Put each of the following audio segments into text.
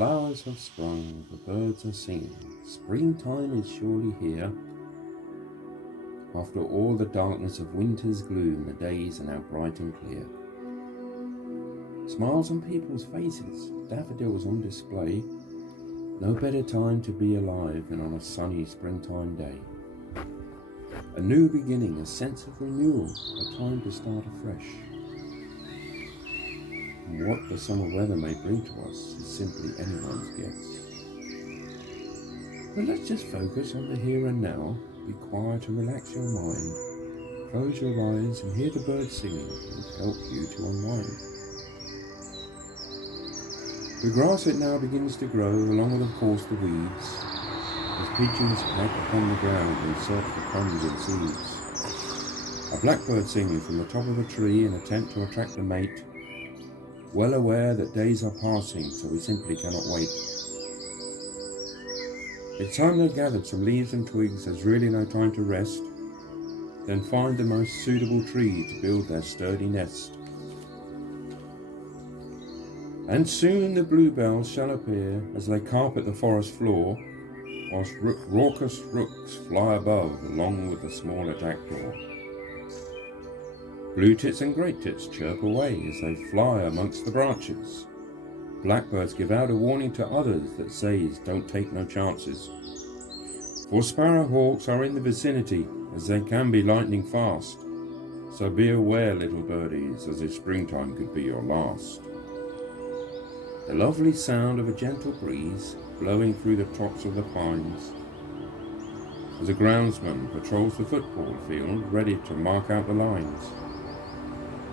flowers have sprung, the birds are singing. Springtime is surely here. After all the darkness of winter's gloom, the days are now bright and clear. Smiles on people's faces, daffodils on display. No better time to be alive than on a sunny springtime day. A new beginning, a sense of renewal, a time to start afresh. And what the summer weather may bring to us is simply anyone's guess. But let's just focus on the here and now. Be quiet and relax your mind. Close your eyes and hear the birds singing and help you to unwind. The grass it now begins to grow, along with of course the weeds, as pigeons peck upon the ground in search for crumbs and seeds. A blackbird singing from the top of a tree in an attempt to attract a mate, well aware that days are passing, so we simply cannot wait. It's time they gathered some leaves and twigs, there's really no time to rest, then find the most suitable tree to build their sturdy nest. And soon the bluebells shall appear as they carpet the forest floor, whilst raucous rooks fly above along with the smaller jackdaw. Blue tits and great tits chirp away as they fly amongst the branches. Blackbirds give out a warning to others that says don't take no chances. For sparrowhawks are in the vicinity as they can be lightning fast. So be aware, little birdies, as if springtime could be your last. The lovely sound of a gentle breeze blowing through the tops of the pines as a groundsman patrols the football field ready to mark out the lines.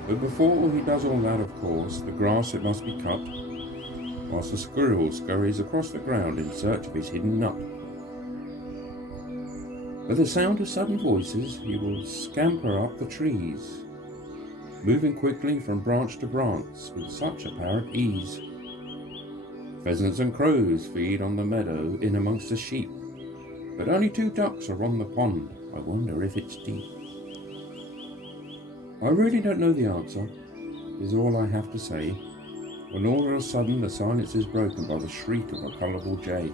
But before he does all that, of course, the grass it must be cut, whilst the squirrel scurries across the ground in search of his hidden nut. At the sound of sudden voices, he will scamper up the trees, moving quickly from branch to branch with such apparent ease. Pheasants and crows feed on the meadow in amongst the sheep, but only 2 ducks are on the pond. I wonder if it's deep. I really don't know the answer, is all I have to say, when all of a sudden the silence is broken by the shriek of a colourful jay.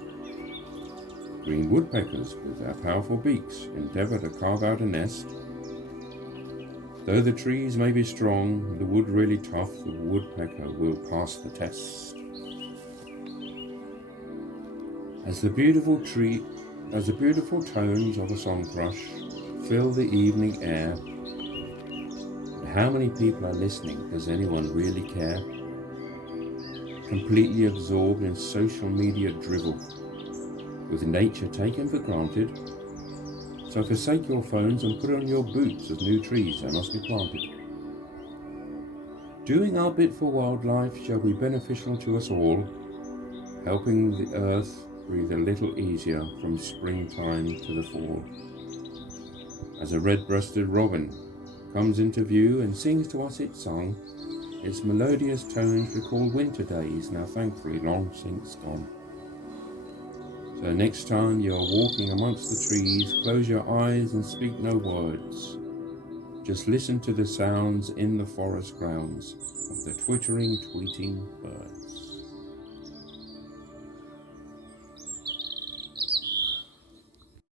Green woodpeckers, with their powerful beaks, endeavour to carve out a nest. Though the trees may be strong and the wood really tough, the woodpecker will pass the test. As the beautiful tones of a song thrush fill the evening air, and how many people are listening? Does anyone really care? Completely absorbed in social media drivel, with nature taken for granted. So forsake your phones and put on your boots, as new trees that must be planted. Doing our bit for wildlife shall be beneficial to us all, helping the earth breathe a little easier from springtime to the fall. As a red-breasted robin comes into view and sings to us its song, its melodious tones recall winter days now thankfully long since gone. So next time you are walking amongst the trees, close your eyes and speak no words. Just listen to the sounds in the forest grounds of the twittering, tweeting birds.